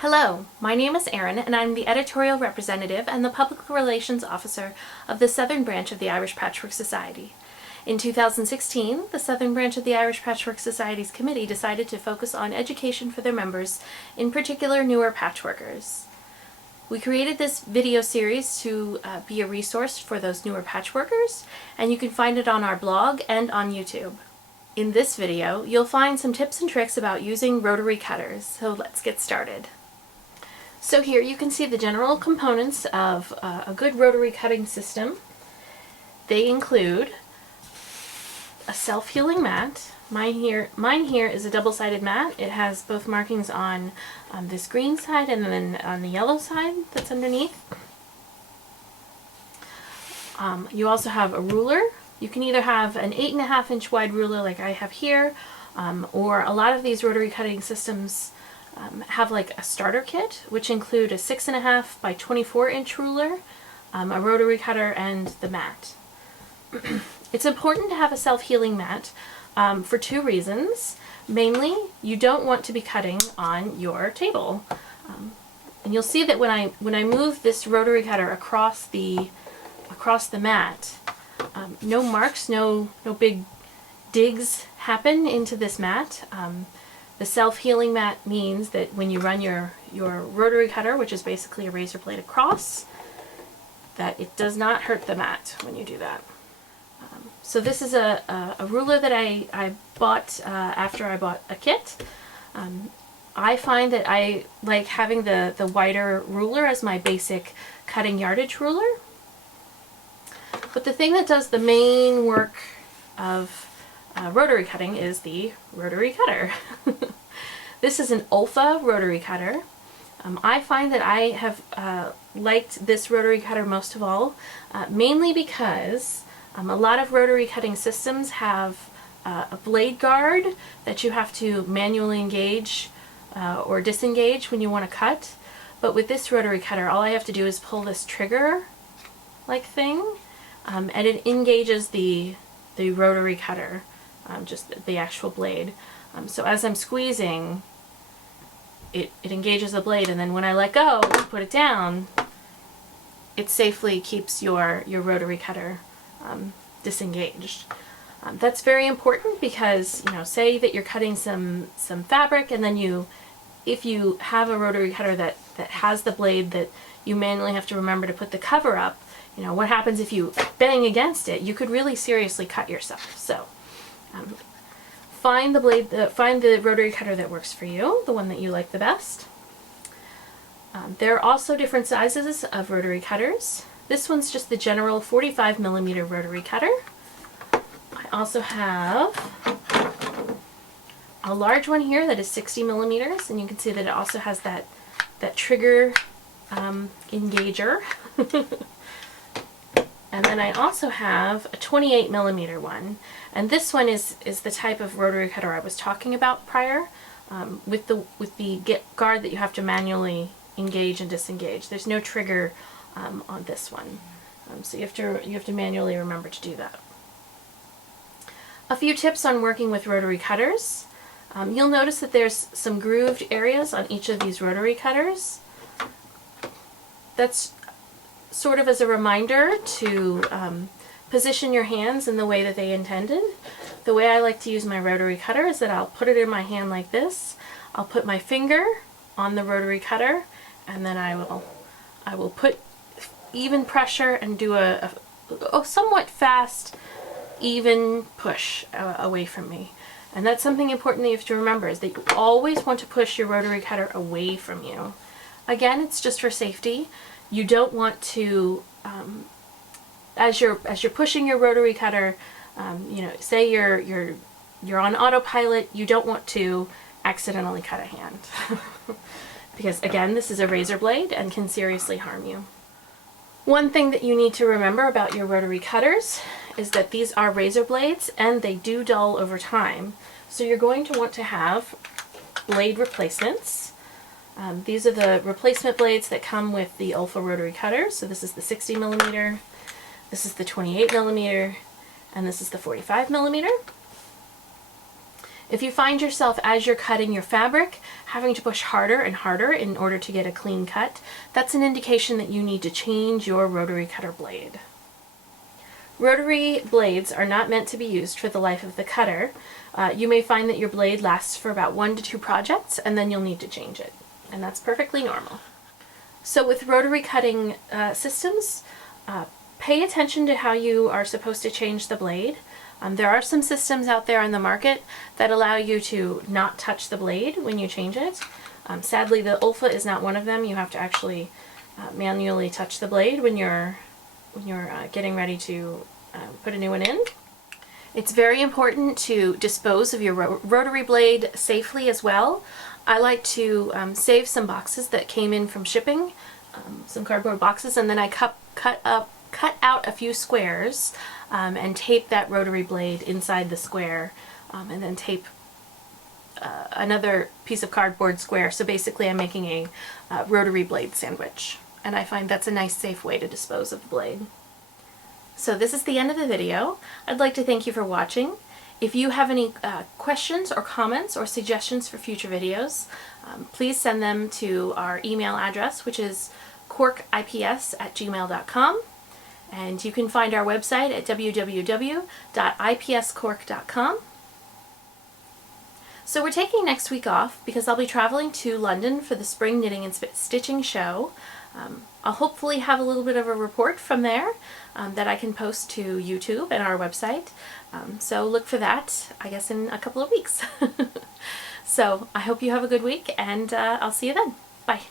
Hello, my name is Erin and I'm the editorial representative and the public relations officer of the Southern Branch of the Irish Patchwork Society. In 2016, the Southern Branch of the Irish Patchwork Society's committee decided to focus on education for their members, in particular newer patchworkers. We created this video series to be a resource for those newer patchworkers, and you can find it on our blog and on YouTube. In this video, you'll find some tips and tricks about using rotary cutters, so let's get started. So here you can see the general components of a good rotary cutting system. They include a self-healing mat. Mine here is a double-sided mat. It has both markings on this green side and then on the yellow side that's underneath. You also have a ruler. You can either have an 8.5 inch wide ruler like I have here, or a lot of these rotary cutting systems have like a starter kit, which include a 6.5 by 24 inch ruler, a rotary cutter, and the mat. It's important to have a self-healing mat for two reasons. Mainly, you don't want to be cutting on your table. And you'll see that when I move this rotary cutter across the mat, no marks, no big digs happen into this mat. The self-healing mat means that when you run your rotary cutter, which is basically a razor blade across, that it does not hurt the mat when you do that. So this is a ruler that I bought after I bought a kit. I find that I like having the wider ruler as my basic cutting yardage ruler. But the thing that does the main work of rotary cutting is the rotary cutter. This is an Olfa rotary cutter. I find that I have liked this rotary cutter most of all, mainly because a lot of rotary cutting systems have a blade guard that you have to manually engage or disengage when you want to cut. But with this rotary cutter, all I have to do is pull this trigger-like thing, and it engages the rotary cutter, just the actual blade. So as I'm squeezing, it engages the blade, and then when I let go to put it down, it safely keeps your rotary cutter disengaged. That's very important because, say that you're cutting some fabric, and then if you have a rotary cutter that has the blade that you manually have to remember to put the cover up, what happens if you bang against it? You could really seriously cut yourself. So find the rotary cutter that works for you, the one that you like the best. There are also different sizes of rotary cutters. This one's just the general 45mm rotary cutter. I also have a large one here that is 60mm, and you can see that it also has that trigger engager. And then I also have a 28mm one, and this one is the type of rotary cutter I was talking about prior, with the guard that you have to manually engage and disengage. There's no trigger on this one, so you have to manually remember to do that. A few tips on working with rotary cutters. You'll notice that there's some grooved areas on each of these rotary cutters. That's sort of as a reminder to position your hands in the way that they intended. The way I like to use my rotary cutter is that I'll put it in my hand like this. I'll put my finger on the rotary cutter, and then I will put even pressure and do a somewhat fast, even push away from me. And that's something important that you have to remember, is that you always want to push your rotary cutter away from you. Again, it's just for safety. You don't want to, as you're pushing your rotary cutter, say you're on autopilot, you don't want to accidentally cut a hand. Because again, this is a razor blade and can seriously harm you. One thing that you need to remember about your rotary cutters is that these are razor blades and they do dull over time. So you're going to want to have blade replacements. These are the replacement blades that come with the Olfa rotary cutters. So this is the 60mm, this is the 28mm, and this is the 45mm. If you find yourself, as you're cutting your fabric, having to push harder and harder in order to get a clean cut, that's an indication that you need to change your rotary cutter blade. Rotary blades are not meant to be used for the life of the cutter. You may find that your blade lasts for about 1 to 2 projects, and then you'll need to change it, and that's perfectly normal. So with rotary cutting systems, pay attention to how you are supposed to change the blade. There are some systems out there on the market that allow you to not touch the blade when you change it. Sadly, the Olfa is not one of them. You have to actually manually touch the blade when you're getting ready to put a new one in. It's very important to dispose of your rotary blade safely as well. I like to save some boxes that came in from shipping, some cardboard boxes, and then I cut out a few squares and tape that rotary blade inside the square, and then tape another piece of cardboard square. So basically I'm making a rotary blade sandwich, and I find that's a nice safe way to dispose of the blade. So this is the end of the video. I'd like to thank you for watching. If you have any questions or comments or suggestions for future videos, please send them to our email address, which is corkips@gmail.com. And you can find our website at www.ipscork.com. So we're taking next week off because I'll be traveling to London for the Spring Knitting and Stitching Show. I'll hopefully have a little bit of a report from there that I can post to YouTube and our website. So look for that, I guess, in a couple of weeks. So I hope you have a good week, and I'll see you then. Bye.